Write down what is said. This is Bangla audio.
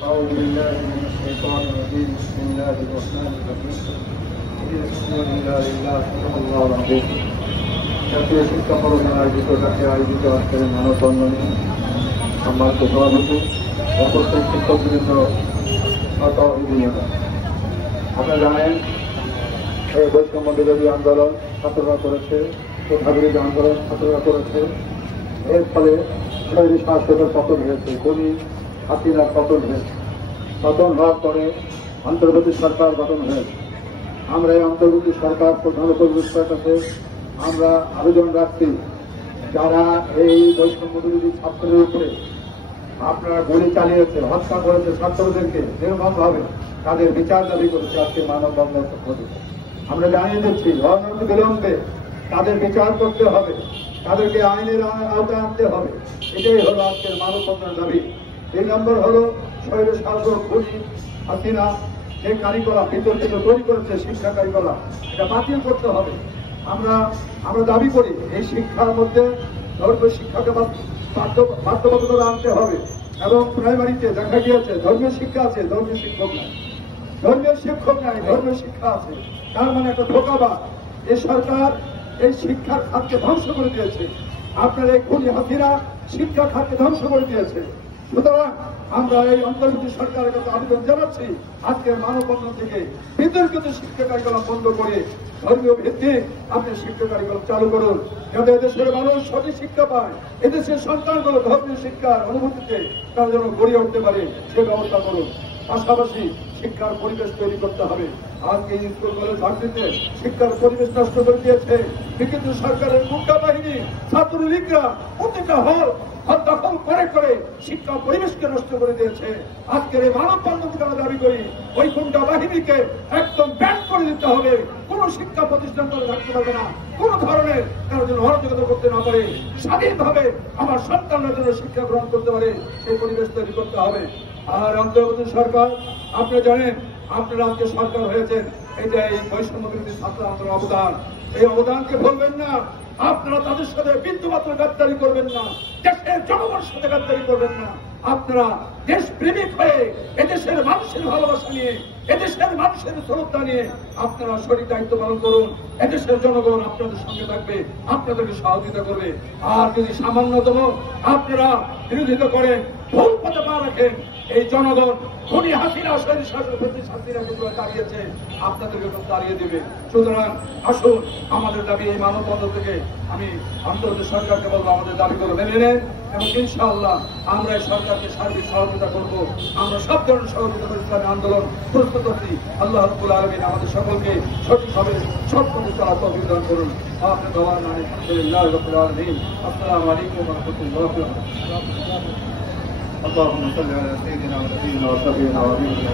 أعوذ بالله من الشيطان الرجيم بسم الله الرحمن الرحيم الله العظيم জাতীয় শিক্ষা ফোরামের আয়োজিত আজকের মানববন্ধনে সম্মানিত সভাপতি উপস্থিত শিক্ষকবৃন্দ আপনারা জানেন এই বৈষম্য বিরোধী আন্দোলন ছাত্ররা করেছে, কোঠাবিরোধী আন্দোলন ছাত্ররা করেছে। এর ফলে শহীদ শাসকের পতন হয়েছে, খুনি হাসিনার পতন হয়েছে। পতন হওয়ার পরে অন্তর্বর্তী সরকার গঠন হয়েছে। আমরা এই অন্তর্বর্তী সরকার প্রধান উপদেষ্টার কাছে আমরা আবেদন রাখছি, যারা এই বৈষম্য বিরোধী ছাত্রদের উপরে আপনারা গুলি চালিয়েছে, হত্যা করেছে ছাত্রদেরকে নির্মমভাবে, তাদের বিচার দাবি করেছে আজকে মানববন্ধন করে। আমরা জানিয়ে দিচ্ছি অনতি বিলম্বে তাদের বিচার করতে হবে, তাদেরকে আইনের আওতায় আনতে হবে। এটাই হলো আজকের মানববন্ধনের দাবি। 2 নম্বর হলো শহীদ শাসক খুনি হাসিনা যে কারিকলাপ বিতর্কিত তৈরি করেছে, শিক্ষা কারিকলাপ, এটা বাতিল করতে হবে। আমরা দাবি করি এই শিক্ষার মধ্যে ধর্মীয় শিক্ষাকে বাধ্যবাধকতা আনতে হবে। এবং প্রাইমারিতে দেখা গিয়েছে ধর্মীয় শিক্ষা আছে, ধর্মীয় শিক্ষক নাই, ধর্মীয় শিক্ষক নাই, ধর্মীয় শিক্ষা আছে। তার মানে একটা ধোঁকাবাজ। এই সরকার এই শিক্ষার খাতকে ধ্বংস করে দিয়েছে। আপনার এই খুনি হাসিনা শিক্ষা খাতকে ধ্বংস করে দিয়েছে। সুতরাং আমরা এই অন্তর্বর্তী সরকারের কাছে আবেদন জানাচ্ছি, আজকের মানববন্ধন থেকে বিতর্কিত শিক্ষা কারিকুলাম বন্ধ করে ধর্মীয় ভিত্তিক আপনি শিক্ষা কারিকুলাম চালু করুন, যাতে এদেশের মানুষ সঠিক শিক্ষা পায়, এদেশের সন্তানগুলো ধর্মীয় শিক্ষার অনুভূতিতে তারা যেন গড়িয়ে উঠতে পারে সে ব্যবস্থা করুন। পাশাপাশি শিক্ষার পরিবেশ তৈরি করতে হবে। আজকে স্কুল কলেজ ভার্সিটিতে শিক্ষার পরিবেশ নষ্ট করে দিয়েছে বিগত সরকারের গুন্ডা বাহিনী, ছাত্রলীগরা প্রতিটা হল দখল করে শিক্ষা পরিবেশকে নষ্ট করে দিয়েছে। আজকের এই মানববন্ধন থেকে আমরা দাবি করি ওই গুন্ডা বাহিনীকে একদম ব্যান করে দিতে হবে। কোন শিক্ষা প্রতিষ্ঠান করে থাকতে পারবে না, কোন ধরনের কারো জন্য অরাজকতা করতে না পারে, স্বাধীনভাবে আমার সন্তানরা যেন শিক্ষা গ্রহণ করতে পারে সেই পরিবেশ তৈরি করতে হবে। আর অন্তর্বর্তী সরকার আপনারা জানেন, আপনারা আজকে সরকার হয়েছেন, এটা এই বৈষম্য বিরোধী ছাত্র আন্দোলনের অবদান। এই অবদানকে ভুলবেন না। আপনারা তাদের সাথে বিন্দুমাত্র গাদ্দারি করবেন না, দেশের জনগণের সাথে গাদ্দারি করবেন না। আপনারা দেশপ্রেমিক হয়ে এদেশের মানুষের ভালোবাসা নিয়ে, এদেশের মানুষের শ্রদ্ধা নিয়ে আপনারা সঠিক দায়িত্ব পালন করুন। এদেশের জনগণ আপনাদের সঙ্গে থাকবে, আপনাদেরকে সহযোগিতা করবে। আর যদি সামান্যতম আপনারা বিরোধিতা করেন, ভুল পথে পা রাখেন, এই জনগণ খুনি হাসিনা শহীদ শাসক প্রতি শাস্তিরা কিন্তু দাঁড়িয়েছে, আপনাদেরকে দাঁড়িয়ে দেবে। সুতরাং আসুন, আমাদের দাবি এই মানববন্ধন থেকে আমি অন্তর্বর্তী সরকারকে বলবো আমাদের দাবিগুলো মেনে নেন, এবং ইনশাআল্লাহ আমরা এই সরকারকে সার্বিক সহযোগিতা করবো। আমরা সব ধরনের সহযোগিতা করে ইসলামী আন্দোলন প্রস্তুত করছি। আল্লাহ রাব্বুল আলামিন আমাদের সকলকে সঠিকভাবে সব কিছু চালাতে তৌফিক দান করুন। আপনার দোয়া না আলহামদুলিল্লাহ রাব্বুল আলামিন। আসসালামু আলাইকুম ওয়া রাহমাতুল্লাহি ওয়া বারাকাতুহু। اللهم صل على سيدنا ونبينا وشفيعنا وحبيبنا